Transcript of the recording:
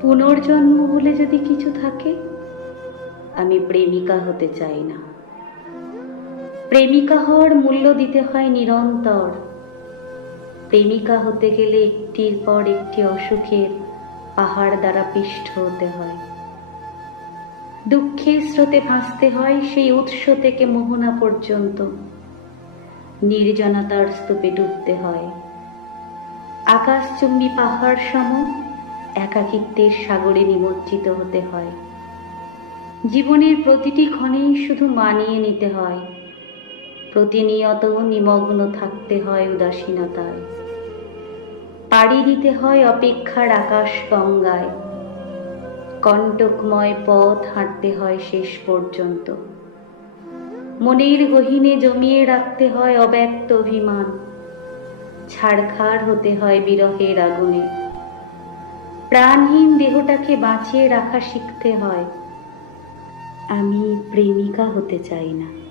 পুনর্জন্ম বলে যদি কিছু থাকে, আমি প্রেমিকা হতে চাই না। প্রেমিকা হওয়ার মূল্য দিতে হয় নিরন্তর। প্রেমিকা হতে গেলে একটির পর একটি অসুখের পাহাড় দ্বারা পিষ্ট হতে হয়। দুঃখের স্রোতে ভাসতে হয় সেই উৎস থেকে মোহনা পর্যন্ত। নির্জনতার স্তূপে ডুবতে হয়। আকাশচুম্বী পাহাড় সম একাকিত্বের সাগরে নিমজ্জিত হতে হয়। জীবনের প্রতিটি ক্ষণে শুধু মানিয়ে নিতে হয়। প্রতিনিয়ত নিমগ্ন থাকতে হয় উদাসীনতায়। পাড়ি দিতে হয় অপেক্ষার আকাশ গঙ্গায় কণ্টকময় পথ হাঁটতে হয় শেষ পর্যন্ত। মনের গহীনে জমিয়ে রাখতে হয় অব্যক্ত অভিমান। ছাড়খাড় হতে হয় বিরহের আগুনে। প্রাণহীন দেহটাকে বাঁচিয়ে রাখা শিখতে হয়। আমি প্রেমিকা হতে চাই না।